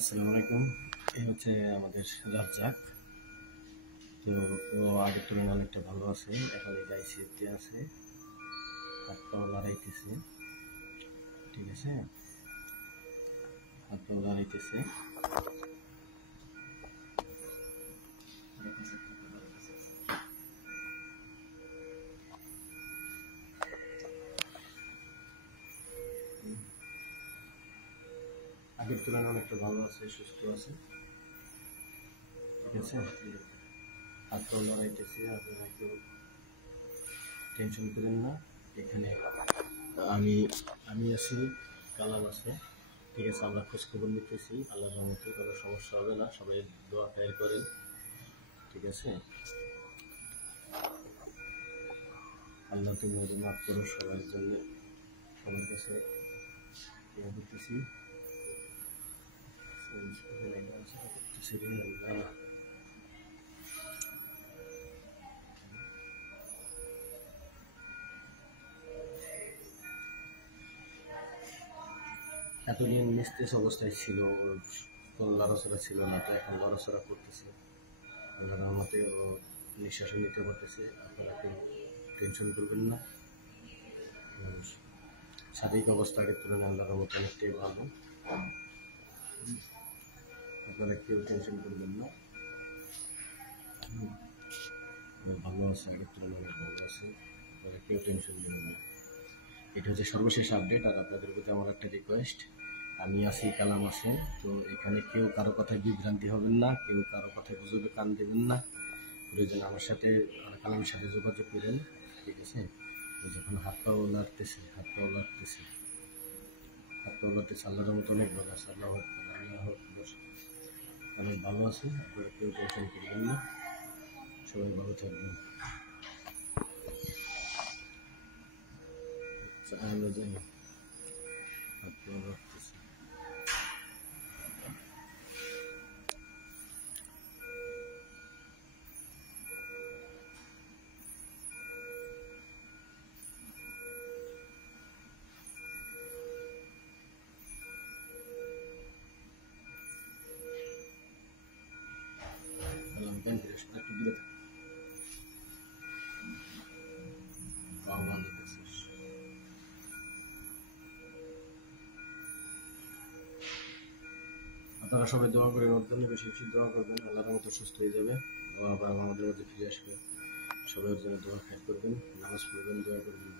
আসসালামু আলাইকুম। এই হচ্ছে আমাদের রাজ্জাক। তো ও আগের তুলনায় অনেকটা ভালো আছে। এখন এই আইসিইউতে আছে, হাত পাও লড়াইতেছে। ঠিক আছে, হাত পাও লড়াইতেছে। আগের তুলনায় অনেকটা ভালো আছে, সুস্থ আছে। ঠিক আছে, হাত পাও লড়াইতেছে। আপনারা কেউ টেনশন করেন না। এখানে আমি আমি আছি, কালাম আছে। ঠিক আছে, আমরা খোঁজখবর নিতেছি। আল্লাহর রহমতে কোনো সমস্যা হবে না। সবাই দোয়া খায়ের করেন। ঠিক আছে, আল্লাহ তুমি ওদের মাফ করো সবার জন্য, সবার কাছে ইয়া করতেছি। এতদিন নিস্তেজ অবস্থায় ছিল, ওর কোনো লড়াচড়া ছিল না, তো এখন লড়াচড়া করতেছে। আল্লাহর রহমতে ও নিঃশ্বাসও নিতে পারতেছে। আপনারা কেউ টেনশন করবেন না। ওর শারীরিক অবস্থা আগের তুলনায় আল্লাহর রহমতে অনেকটাই ভালো। আপনারা কেউ টেনশন করবেন না। ভালো আছে, আগের তুলনায় অনেক ভালো আছে। আপনারা কেউ টেনশন নেবেন না। এটা হচ্ছে সর্বশেষ আপডেট। আর আপনাদের প্রতি আমার একটা রিকোয়েস্ট, আমি আছি, কালাম আছেন। তো এখানে কেউ কারো কথায় বিভ্রান্তি হবেন না, কেউ কারো কথায় গুজবে কান দেবেন না। প্রয়োজন আমার সাথে, কালামের সাথে যোগাযোগ করেন। ঠিক আছে, যখন হাত পাও লাগতেছে, হাত পাও লাগতেছে, হাত পাও লাগতেছে, আল্লাহর মতো অনেক ভালো আছে। আল্লাহ অনেক ভালো আছে। আপনারা কেউ টেনশন করবেন না, সবাই ভালো থাকবেন। আমরা জানি হাত পাও লাগতেছে। একটু দূরে থাক, পাও বাঁধতেছিস। আপনারা সবাই দোয়া করেন, ওর জন্য বেশি বেশি দোয়া করবেন। আল্লাহর মতো সুস্থ হয়ে যাবে, ও আবার আমাদের মধ্যে ফিরে আসবে। সবাই ওর জন্য দোয়া খায় করবেন, নামাজ পড়বেন, দোয়া করবেন।